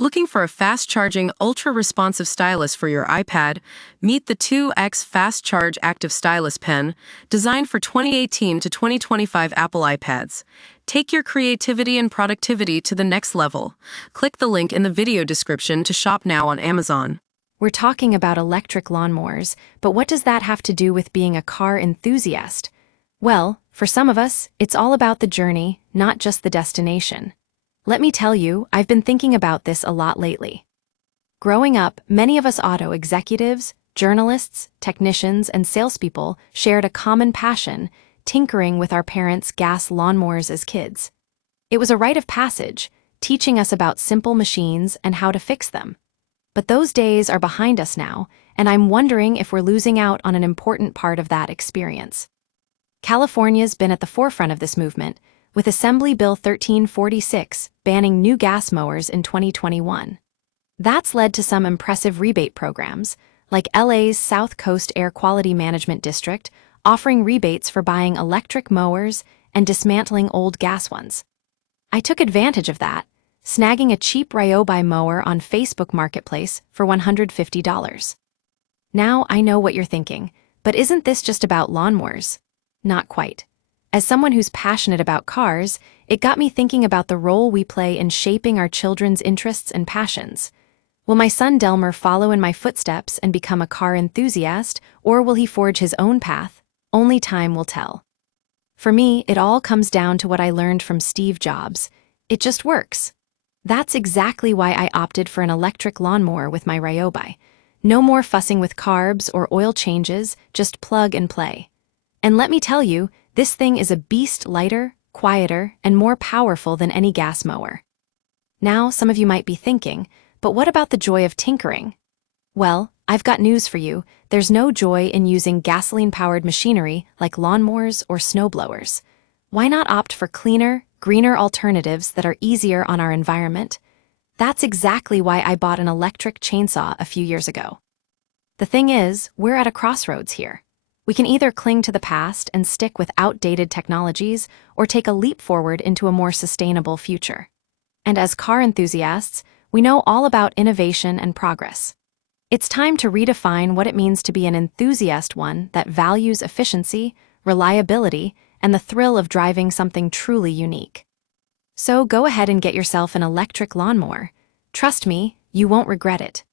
Looking for a fast-charging, ultra-responsive stylus for your iPad? Meet the 2X Fast Charge Active Stylus Pen, designed for 2018 to 2025 Apple iPads. Take your creativity and productivity to the next level. Click the link in the video description to shop now on Amazon. We're talking about electric lawnmowers, but what does that have to do with being a car enthusiast? Well, for some of us, it's all about the journey, not just the destination. Let me tell you, I've been thinking about this a lot lately. Growing up, many of us auto executives, journalists, technicians, and salespeople shared a common passion, tinkering with our parents' gas lawnmowers as kids. It was a rite of passage, teaching us about simple machines and how to fix them. But those days are behind us now, and I'm wondering if we're losing out on an important part of that experience. California's been at the forefront of this movement, with Assembly Bill 1346 banning new gas mowers in 2021. That's led to some impressive rebate programs, like LA's South Coast Air Quality Management District offering rebates for buying electric mowers and dismantling old gas ones. I took advantage of that, snagging a cheap Ryobi mower on Facebook Marketplace for $150. Now I know what you're thinking, but isn't this just about lawnmowers? Not quite. As someone who's passionate about cars, it got me thinking about the role we play in shaping our children's interests and passions. Will my son Delmer follow in my footsteps and become a car enthusiast, or will he forge his own path? Only time will tell. For me, it all comes down to what I learned from Steve Jobs. It just works. That's exactly why I opted for an electric lawnmower with my Ryobi. No more fussing with carbs or oil changes, just plug and play. And let me tell you, this thing is a beast lighter, quieter, and more powerful than any gas mower. Now, some of you might be thinking, but what about the joy of tinkering? Well, I've got news for you. There's no joy in using gasoline-powered machinery like lawnmowers or snowblowers. Why not opt for cleaner, greener alternatives that are easier on our environment? That's exactly why I bought an electric chainsaw a few years ago. The thing is, we're at a crossroads here. We can either cling to the past and stick with outdated technologies, or take a leap forward into a more sustainable future. And as car enthusiasts, we know all about innovation and progress. It's time to redefine what it means to be an enthusiast, one that values efficiency, reliability, and the thrill of driving something truly unique. So go ahead and get yourself an electric lawnmower. Trust me, you won't regret it.